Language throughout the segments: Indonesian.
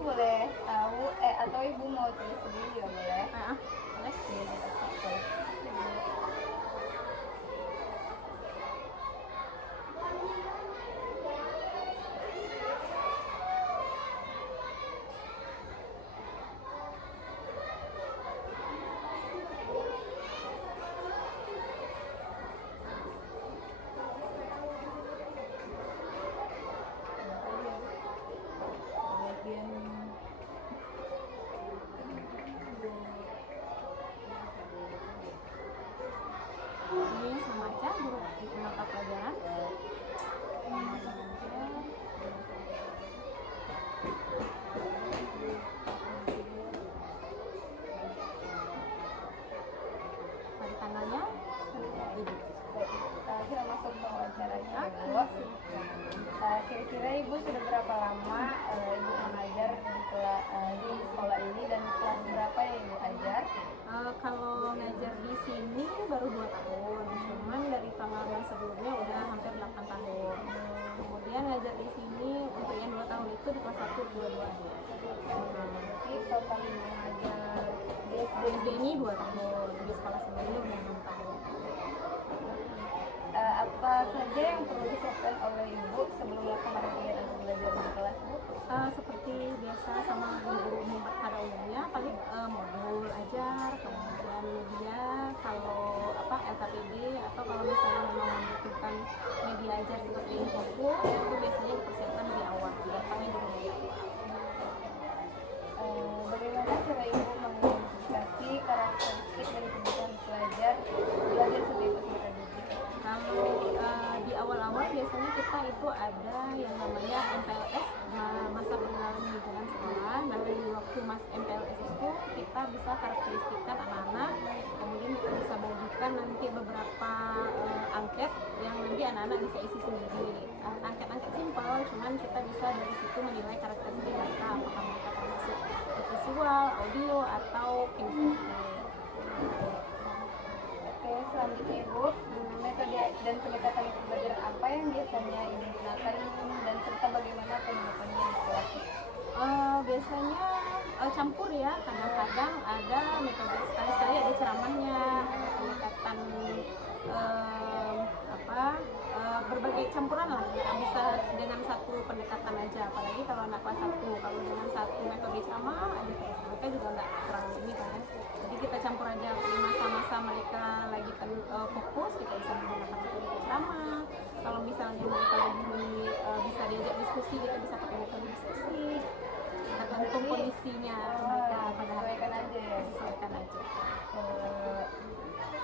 boleh tahu atau ibu mau tulis sendiri juga boleh. Boleh. Oke. Ini sama aja guru mata pelajaran. Pada tanggalnya Kita masuk ke wawancaranya ibu. Kira-kira ibu sudah berapa lama ibu mengajar di sekolah ini dan kelas berapa yang ibu ajar? Kalau ngajar di sini baru 2 tahun, cuman dari pengalaman sebelumnya udah hampir 8 tahun. Kemudian ngajar di sini untuk yang 2 tahun itu di kelas 1, 2, 2 aja. Jadi total ibu mengajar di Di SD ini 2 tahun, di sekolah sebelumnya udah 6 tahun. apa saja yang perlu disiapkan oleh ibu sebelum melakukan kegiatan belajar di kelas bu? Seperti biasa sama guru umum pada umumnya, paling modul ajar, kemudian dia kalau LKPD atau kalau misalnya memang membutuhkan media ajar seperti buku, itu biasanya dipersiapkan di awal, datangnya di awal. Bagaimana cara ibu mengidentifikasi karakteristik dari kebutuhan belajar sebebas beradidik? Kalau di awal-awal biasanya kita itu ada yang namanya MPLS, masa pengenalan lingkungan sekolah. Nah, dari waktu MPLS itu kita bisa karakteristikkan anak-anak, kemudian kita bisa bagikan nanti beberapa angket yang nanti anak-anak bisa isi sendiri. Angket-angket simpel, cuman kita bisa dari situ menilai karakteristik mereka, apakah mereka termasuk visual, audio, atau kinestetik. Oke, selanjutnya ibu, metode dan pendekatan pembelajaran apa yang biasanya ibu gunakan dan serta bagaimana penerapannya di kelas? Biasanya campur ya, kadang-kadang ada metode sekali-sekali ada ceramahnya, ada pendekatan berbagai campuran lah, nggak bisa dengan satu pendekatan aja, apalagi kalau anak kelas 1, kalau dengan satu metode ceramah ada mereka juga nggak kurang ini kan, jadi kita campur aja di masa-masa mereka lagi fokus, kita bisa menggunakan metode ceramah. Kalau misalnya mereka lagi bisa diajak diskusi, kita bisa pakai metode diskusi, tergantung kondisinya mereka pada hari Sesuaikan aja ya. sesuaikan aja.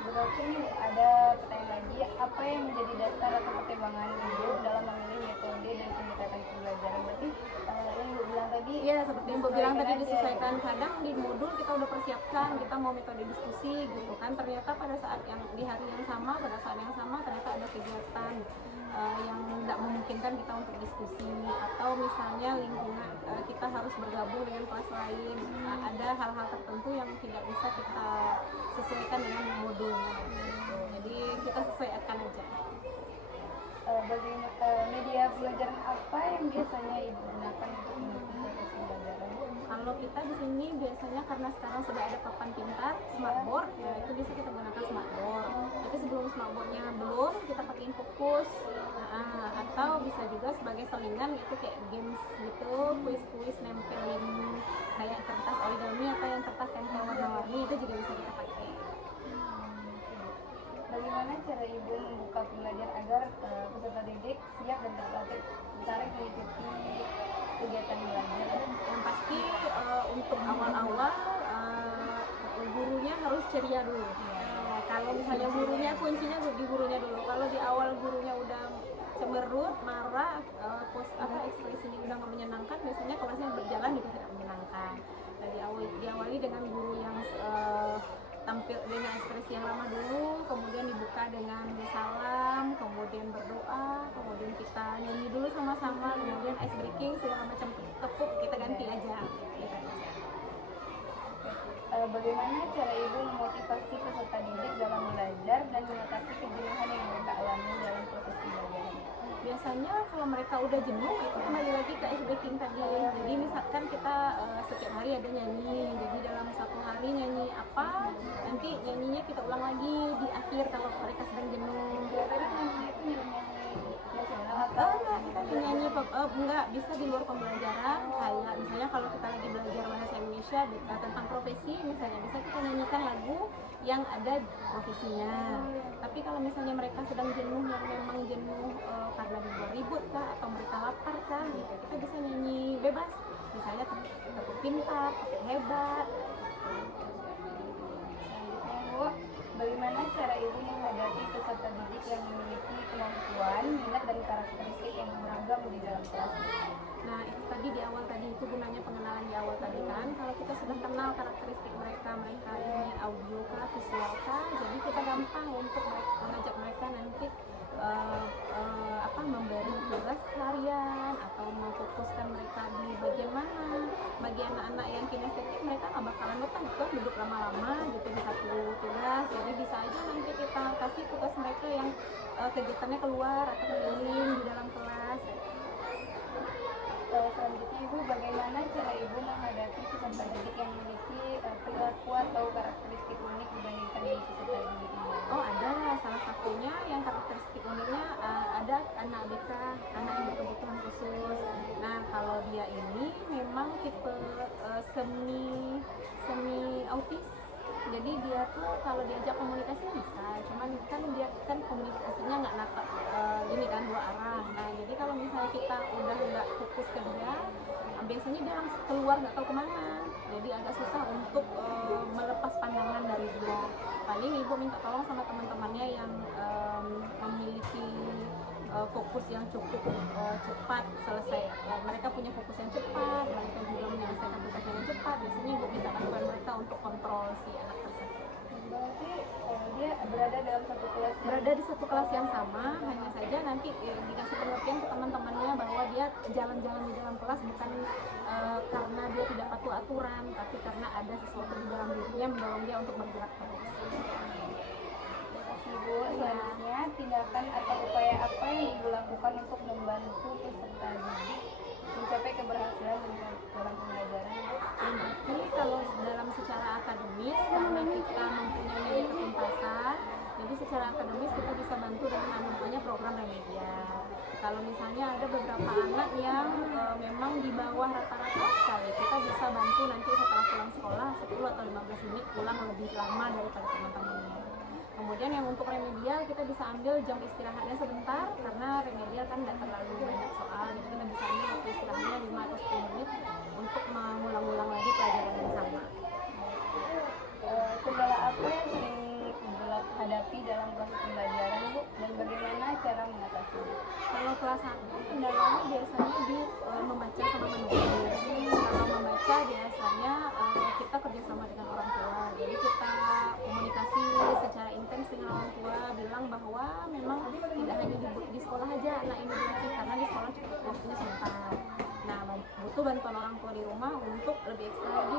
Berarti ada pertanyaan lagi, apa yang menjadi dasar atau pertimbangan ibu dalam memilih metode dan pendekatan pembelajaran? Berarti yang ibu bilang tadi, Iya, seperti yang ibu bilang tadi, aja. disesuaikan. Kadang di modul kita udah persiapkan, kita mau metode diskusi gitu kan, ternyata pada saat yang di hari yang sama, pada saat yang sama ternyata ada kegiatan yang tidak memungkinkan kita untuk diskusi, atau misalnya lingkungan kita harus bergabung dengan kelas lain, ada hal-hal tertentu yang tidak bisa kita sesuaikan dengan modulnya gitu. Jadi kita sesuaikan aja. Bagaimana media pembelajaran apa yang biasanya ibu gunakan untuk mendukung proses pembelajaran? Kalau kita di sini biasanya karena sekarang sudah ada papan pintar, smartboard, ya itu bisa kita gunakan smartboard. Tapi sebelum smartboardnya belum, kita pakai Infokus. Atau bisa juga sebagai selingan, itu kayak games gitu, kuis-kuis nempelin kayak kertas origami atau yang kertas tempel warna-warni, itu juga bisa kita pakai. Bagaimana cara ibu membuka pembelajaran agar peserta didik siap dan tertarik mengikuti kegiatan belajar? Yang pasti untuk awal-awal gurunya harus ceria dulu. Kalau misalnya gurunya, kuncinya di gurunya dulu. Kalau di awal gurunya udah cemerut, marah, ekspresinya udah nggak menyenangkan, biasanya kelasnya berjalan juga tidak menyenangkan. Nah, diawali dengan guru yang tampil dengan ekspresi yang ramah dulu, kemudian dibuka dengan salam, kemudian berdoa, kemudian kita nyanyi dulu sama-sama, kemudian ice breaking, segala macam tepuk kita ganti aja. Bagaimana cara ibu memotivasi peserta didik dalam belajar dan mengatasi kejenuhan yang mereka alami dalam proses belajar? Biasanya kalau mereka udah jenuh, itu kembali lagi ke ice breaking tadi. Jadi kan kita setiap hari ada nyanyi, jadi dalam satu hari nyanyi apa, nanti nyanyinya kita ulang lagi di akhir kalau mereka sedang jenuh. Tadi nyanyi itu nyanyi nasional atau Enggak, kita nyanyi enggak bisa di luar pembelajaran, kayak misalnya kalau kita lagi belajar bahasa Indonesia tentang profesi misalnya, bisa kita nyanyikan lagu yang ada profesinya. Tapi kalau misalnya mereka sedang jenuh, yang memang jenuh karena dibuat ribut kah atau mereka lapar kah gitu, kita bisa nyanyi bebas, misalnya tepuk pintar, tepuk hebat. selanjutnya Bu, bagaimana cara Ibu menghadapi peserta didik yang memiliki kemampuan, minat dan karakteristik yang beragam di dalam kelas? Nah, itu tadi di awal tadi, itu gunanya pengenalan di awal tadi kan. Kalau kita sudah kenal karakteristik mereka ini audio kah, visual kah, jadi kita gampang untuk mengajak mereka nanti memberi tugas harian atau memfokuskan mereka di bagian mana. Bagi anak-anak yang kinestetik, mereka nggak bakalan betah kan duduk lama-lama gitu di satu tugas, jadi bisa aja nanti kita kasih tugas mereka yang kegiatannya keluar atau keliling di dalam kelas. Selanjutnya Ibu, bagaimana cara Ibu menghadapi peserta didik yang memiliki perilaku atau karakteristik unik dibandingkan dengan peserta didik yang lain? Oh, ada salah satunya yang karakteristik uniknya, ada anak BK, anak yang berkebutuhan khusus. Nah, kalau dia ini memang tipe semi autis. Jadi dia tuh kalau diajak komunikasi bisa, cuman kan dia kan komunikasinya nggak natap gini kan, dua arah. Nah, jadi kalau misalnya kita udah nggak fokus ke dia, biasanya dia langsung keluar nggak tahu kemana. Jadi agak susah untuk melepas pandangan dari dia. Paling ibu minta tolong sama teman-temannya yang memiliki fokus yang cukup cepat selesai. Mereka punya fokus yang cepat, mereka juga menyelesaikan tugas yang cepat. Biasanya ibu minta bantuan mereka untuk kontrol si anak tersebut. Berarti dia berada dalam satu kelas Berada di satu kelas yang sama, hanya saja nanti dikasih pengertian ke teman-temannya bahwa dia jalan-jalan di dalam kelas bukan karena dia tidak patuh aturan, tapi karena ada sesuatu di dalam dirinya mendorong dia untuk bergerak terus. Ibu. Selanjutnya, tindakan atau upaya apa yang Ibu lakukan untuk membantu peserta didik mencapai keberhasilan dalam pembelajaran? Yang pasti kalau dalam secara akademis, karena kita mempunyai ketuntasan, jadi secara akademis kita bisa bantu dengan namanya program remedial. Kalau misalnya ada beberapa anak yang memang di bawah rata-rata sekali, kita bisa bantu nanti setelah pulang sekolah 10 atau 15 menit pulang lebih lama daripada teman-temannya. Kemudian yang untuk remedial kita bisa ambil jam istirahatnya sebentar, karena remedial kan tidak terlalu banyak soal, jadi kita bisa ambil waktu istirahatnya 5 atau 10 menit untuk mengulang-ulang lagi pelajaran yang sama. Kendala apa yang sering Ibu hadapi dalam proses pembelajaran, Bu, dan bagaimana cara mengatasinya? Kalau kelas 1 kendalanya biasanya di membaca sama menulis. Kalau membaca biasanya kita kerjasama dengan orang tua, jadi kita komunikasi secara intens dengan orang tua, bilang bahwa memang tidak hanya di sekolah aja anak ini belajar, karena di sekolah cukup waktunya sebentar. Nah, butuh bantuan orang tua di rumah untuk lebih ekstra lagi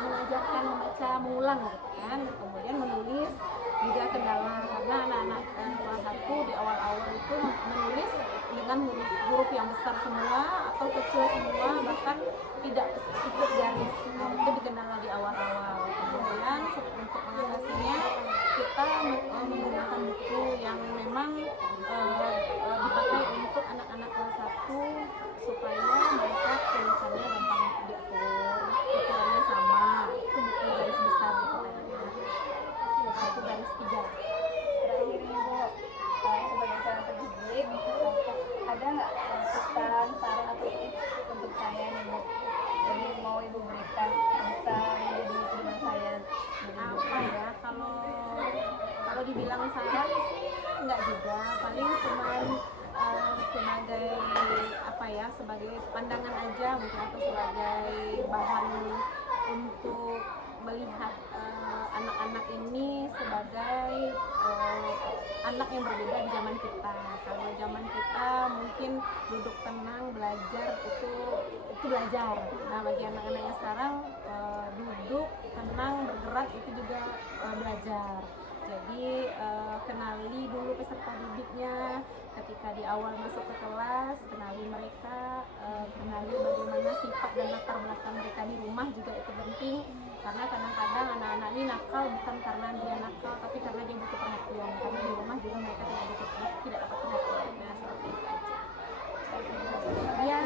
mengajarkan membaca, mengulang gitu kan. Kemudian menulis juga kendala, karena anak-anak kelas 1 di awal-awal itu menulis dengan huruf yang besar semua atau kecil semua, bahkan tidak ikut garis. Nah, itu dikendala di awal-awal. Kemudian untuk mengatasinya kita menggunakan buku yang memang dipakai untuk anak-anak kelas 1 supaya mereka tulisannya gampang diatur, ukurannya sama. Itu buku garis besar gitu kan. Itu garis 3. Terakhir nih, Bu, sebagai seorang pendidik, ada nggak pesan, saran atau tips untuk saya nih, Bu? Jadi mau Ibu berikan bisa menjadi teman saya. Apa ya, kalau dibilang saran sih enggak juga, paling cuman sebagai apa ya, sebagai pandangan aja mungkin, atau sebagai bahan untuk melihat anak-anak ini sebagai anak yang berbeda di zaman kita. Kalau zaman kita mungkin duduk tenang belajar itu belajar. Nah, bagi anak-anaknya sekarang duduk tenang bergerak itu juga belajar. Jadi kenali dulu peserta didiknya ketika di awal masuk ke kelas, kenali mereka, kenali bagaimana sifat dan rumah juga itu penting, karena kadang-kadang anak-anak ini nakal bukan karena dia nakal tapi karena dia butuh perhatian, karena di rumah juga mereka tidak dapat perhatian. Nah seperti itu aja. Ya,